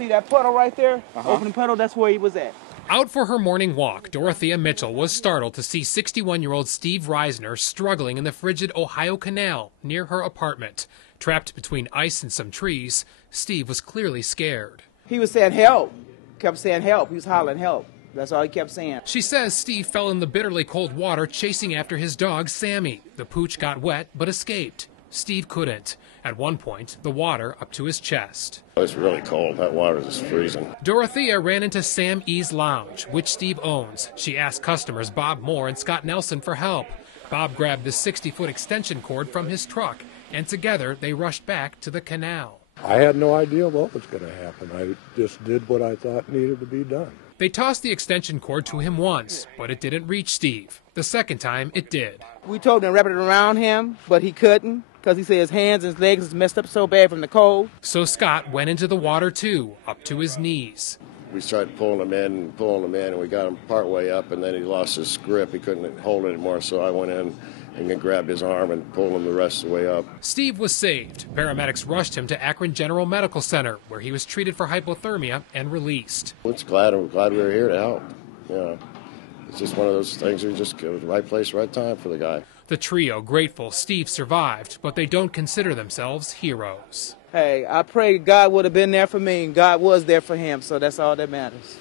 see that puddle right there? Opening puddle, that's where he was at. Out for her morning walk, Dorothea Mitchell was startled to see 61-year-old Steve Reisner struggling in the frigid Ohio Canal near her apartment. Trapped between ice and some trees, Steve was clearly scared. He was saying help. Kept saying help. He was hollering help. That's all he kept saying. She says Steve fell in the bitterly cold water chasing after his dog, Sammy. The pooch got wet but escaped. Steve couldn't. At one point, the water up to his chest. It was really cold. That water was freezing. Dorothea ran into Sam E's Lounge, which Steve owns. She asked customers Bob Moore and Scott Nelson for help. Bob grabbed the 60-foot extension cord from his truck, and together they rushed back to the canal. I had no idea what was going to happen. I just did what I thought needed to be done. They tossed the extension cord to him once, but it didn't reach Steve. The second time, it did. We told him to wrap it around him, but he couldn't, because he said his hands and his legs was messed up so bad from the cold. So Scott went into the water too, up to his knees. We started pulling him in, and we got him part way up, and then he lost his grip. He couldn't hold it anymore, so I went in and grabbed his arm and pulled him the rest of the way up. Steve was saved. Paramedics rushed him to Akron General Medical Center, where he was treated for hypothermia and released. I'm glad we were here to help. Yeah, it's just one of those things where you just go to the right place, right time for the guy. The trio grateful Steve survived, but they don't consider themselves heroes. Hey, I pray God would have been there for me, and God was there for him, so that's all that matters.